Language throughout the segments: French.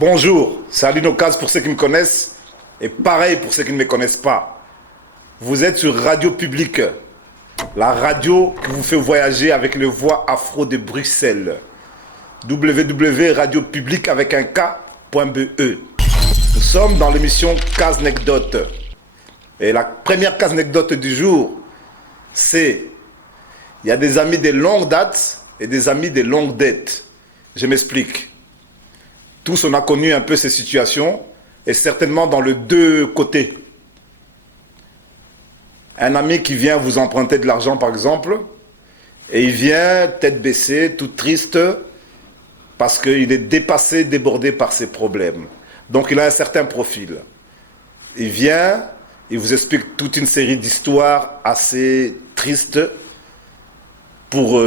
Bonjour, c'est Aline Ocas pour ceux qui me connaissent et pareil pour ceux qui ne me connaissent pas. Vous êtes sur Radio Publique, la radio qui vous fait voyager avec les voix afro de Bruxelles. www.radiopublique avec un K.be. Nous sommes dans l'émission Casse-Necdote. Et la première casse-necdote du jour, c'est il y a des amis de longue date et des amis de longue dette. Je m'explique. Tous, on a connu un peu ces situations, et certainement dans les deux côtés. Un ami qui vient vous emprunter de l'argent, par exemple, et il vient tête baissée, tout triste, parce qu'il est dépassé, débordé par ses problèmes. Donc il a un certain profil. Il vient, il vous explique toute une série d'histoires assez tristes pour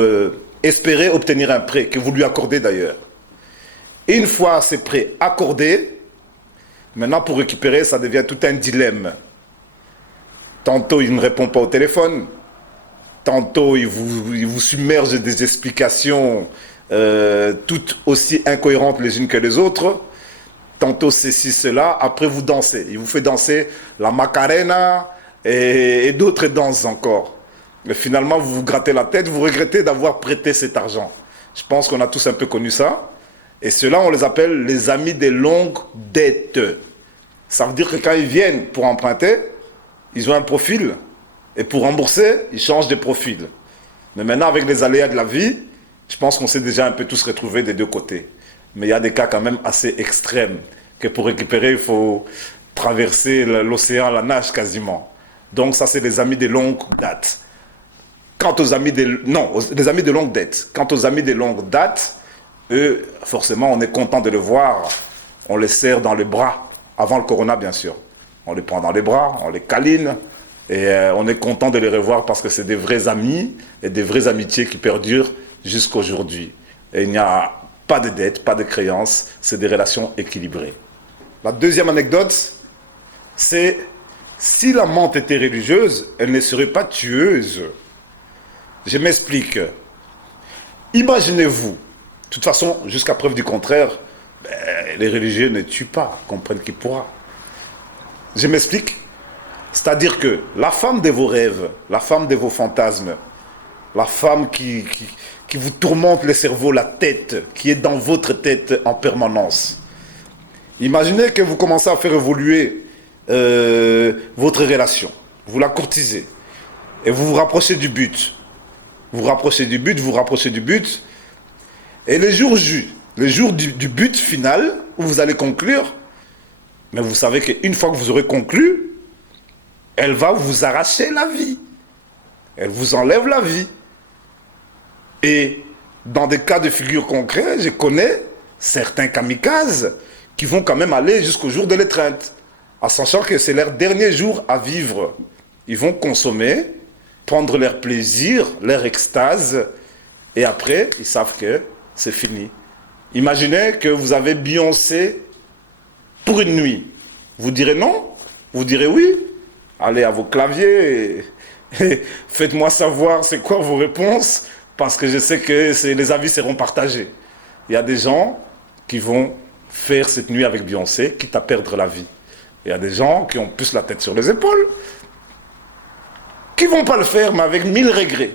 espérer obtenir un prêt, que vous lui accordez d'ailleurs. Et une fois ces prêts accordés, maintenant pour récupérer, ça devient tout un dilemme. Tantôt il ne répond pas au téléphone, tantôt il vous submerge des explications toutes aussi incohérentes les unes que les autres, tantôt ceci, cela, après vous dansez. Il vous fait danser la Macarena et d'autres danses encore. Mais finalement vous vous grattez la tête, vous regrettez d'avoir prêté cet argent. Je pense qu'on a tous un peu connu ça. Et ceux-là, on les appelle les amis des longues dettes. Ça veut dire que quand ils viennent pour emprunter, ils ont un profil. Et pour rembourser, ils changent de profil. Mais maintenant, avec les aléas de la vie, je pense qu'on s'est déjà un peu tous retrouvés des deux côtés. Mais il y a des cas quand même assez extrêmes, que pour récupérer, il faut traverser l'océan à la nage quasiment. Donc ça, c'est les amis des longues dates. Quant aux amis les amis de longue dette. Quant aux amis des longues dates, eux, forcément, on est content de les voir. On les serre dans les bras, avant le corona, bien sûr. On les prend dans les bras, on les câline, et on est content de les revoir parce que c'est des vrais amis et des vraies amitiés qui perdurent jusqu'à aujourd'hui. Et il n'y a pas de dette, pas de créance, c'est des relations équilibrées. La deuxième anecdote, c'est si la menthe était religieuse, elle ne serait pas tueuse. Je m'explique. Imaginez-vous, de toute façon, jusqu'à preuve du contraire, les religieux ne tuent pas, comprennent qui pourra. Je m'explique. C'est-à-dire que la femme de vos rêves, la femme de vos fantasmes, la femme qui vous tourmente le cerveau, la tête, qui est dans votre tête en permanence. Imaginez que vous commencez à faire évoluer votre relation. Vous la courtisez. Et vous vous rapprochez du but. Vous rapprochez du but, vous rapprochez du but. Et le jour du but final, où vous allez conclure, mais vous savez qu'une fois que vous aurez conclu, elle va vous arracher la vie. Elle vous enlève la vie. Et dans des cas de figure concrets, je connais certains kamikazes qui vont quand même aller jusqu'au jour de l'étreinte, en sachant que c'est leur dernier jour à vivre. Ils vont consommer, prendre leur plaisir, leur extase, et après, ils savent que c'est fini. Imaginez que vous avez Beyoncé pour une nuit. Vous direz non? Vous direz oui? Allez à vos claviers et faites-moi savoir c'est quoi vos réponses, parce que je sais que les avis seront partagés. Il y a des gens qui vont faire cette nuit avec Beyoncé, quitte à perdre la vie. Il y a des gens qui ont plus la tête sur les épaules, qui ne vont pas le faire, mais avec 1000 regrets.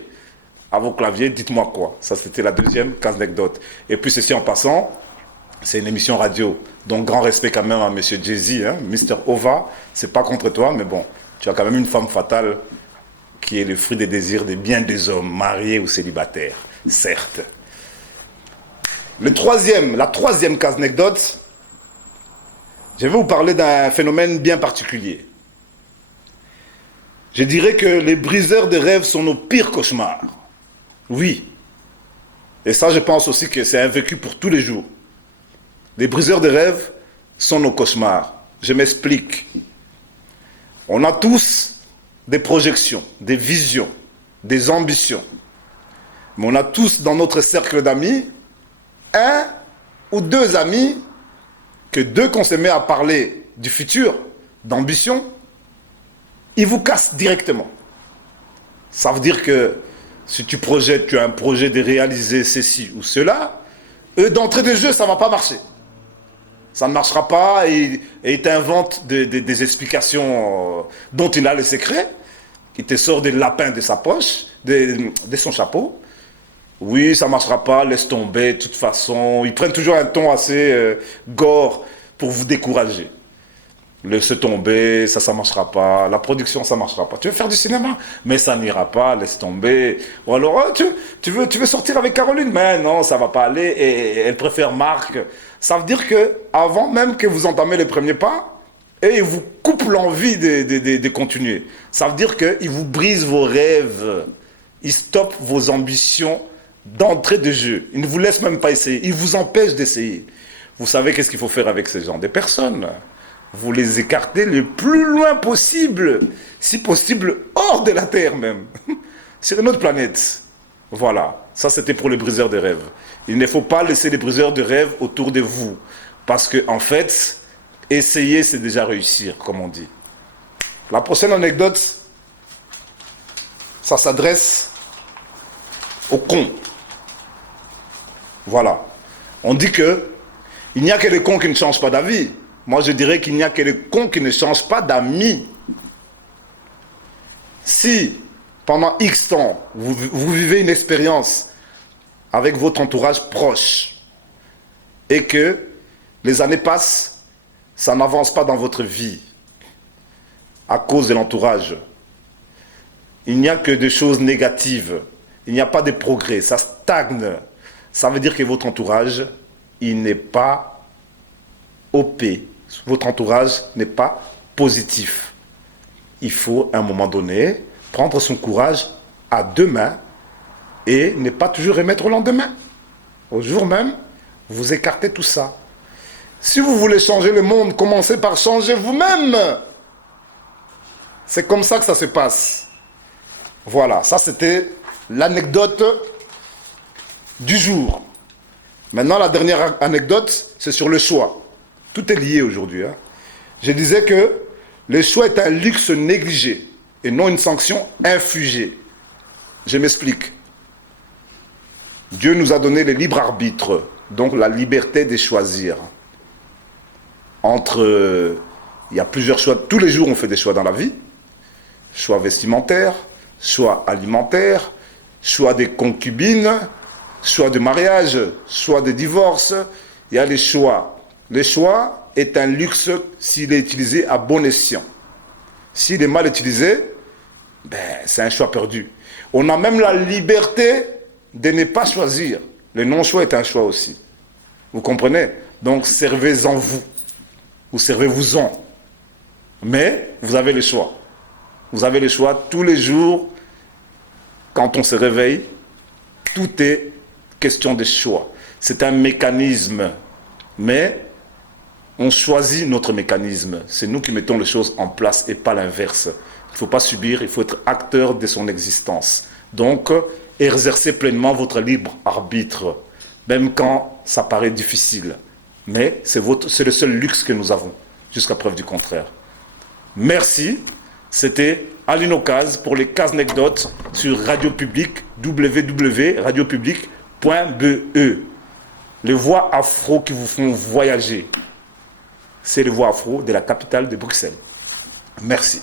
À vos claviers, dites-moi quoi. Ça, c'était la deuxième casse-necdote. Et puis, ceci en passant, c'est une émission radio. Donc, grand respect quand même à M. Jay-Z, hein, Mr. Ova. C'est pas contre toi, mais bon, tu as quand même une femme fatale qui est le fruit des désirs de bien des hommes, mariés ou célibataires, certes. La troisième casse-necdote, je vais vous parler d'un phénomène bien particulier. Je dirais que les briseurs de rêves sont nos pires cauchemars. Oui. Et ça, je pense aussi que c'est un vécu pour tous les jours. Les briseurs de rêves sont nos cauchemars. Je m'explique. On a tous des projections, des visions, des ambitions. Mais on a tous dans notre cercle d'amis un ou deux amis que dès qu'on se met à parler du futur, d'ambition, ils vous cassent directement. Ça veut dire que si tu as un projet de réaliser ceci ou cela, eux, d'entrée de jeu, ça ne va pas marcher. Ça ne marchera pas et il t'invente des explications dont il a le secret. Il te sort des lapins de sa poche, de son chapeau. Oui, ça ne marchera pas, laisse tomber, de toute façon. Ils prennent toujours un ton assez gore pour vous décourager. Laisse tomber, ça ne marchera pas. La production, ça ne marchera pas. Tu veux faire du cinéma, mais ça n'ira pas, laisse tomber. Ou alors, tu veux sortir avec Caroline, mais non, ça ne va pas aller. Et elle préfère Marc. Ça veut dire que avant même que vous entamez les premiers pas, et ils vous coupent l'envie de continuer. Ça veut dire qu'ils vous brisent vos rêves. Ils stoppent vos ambitions d'entrée de jeu. Ils ne vous laissent même pas essayer. Ils vous empêchent d'essayer. Vous savez qu'est-ce qu'il faut faire avec ces gens? Des personnes. Vous les écartez le plus loin possible. Si possible, hors de la Terre même. Sur une autre planète. Voilà. Ça, c'était pour les briseurs de rêves. Il ne faut pas laisser les briseurs de rêves autour de vous. Parce que, en fait, essayer, c'est déjà réussir, comme on dit. La prochaine anecdote, ça s'adresse aux cons. Voilà. On dit que il n'y a que les cons qui ne changent pas d'avis. Moi, je dirais qu'il n'y a que les cons qui ne changent pas d'amis. Si, pendant X temps, vous vivez une expérience avec votre entourage proche et que les années passent, ça n'avance pas dans votre vie à cause de l'entourage. Il n'y a que des choses négatives. Il n'y a pas de progrès. Ça stagne. Ça veut dire que votre entourage, il n'est pas OP. Votre entourage n'est pas positif. Il faut, à un moment donné, prendre son courage à deux mains et ne pas toujours remettre au lendemain. Au jour même, vous écartez tout ça. Si vous voulez changer le monde, commencez par changer vous-même. C'est comme ça que ça se passe. Voilà, ça c'était l'anecdote du jour. Maintenant, la dernière anecdote, c'est sur le choix. Tout est lié aujourd'hui. Je disais que le choix est un luxe négligé et non une sanction infligée. Je m'explique. Dieu nous a donné le libre arbitre, donc la liberté de choisir. Il y a plusieurs choix. Tous les jours, on fait des choix dans la vie. Choix vestimentaire, choix alimentaire, choix des concubines, choix de mariage, choix de divorce. Il y a les choix. Le choix est un luxe s'il est utilisé à bon escient. S'il est mal utilisé, c'est un choix perdu. On a même la liberté de ne pas choisir. Le non-choix est un choix aussi. Vous comprenez? Donc servez-en vous. Ou servez-vous-en. Mais vous avez le choix. Vous avez le choix tous les jours. Quand on se réveille, tout est question de choix. C'est un mécanisme. Mais on choisit notre mécanisme. C'est nous qui mettons les choses en place et pas l'inverse. Il ne faut pas subir, il faut être acteur de son existence. Donc, exercez pleinement votre libre arbitre, même quand ça paraît difficile. Mais c'est le seul luxe que nous avons, jusqu'à preuve du contraire. Merci. C'était Aline Okaz pour les cases anecdotes sur Radio Public, www.radiopublic.be. Les voix afro qui vous font voyager. C'est les voix afro de la capitale de Bruxelles. Merci.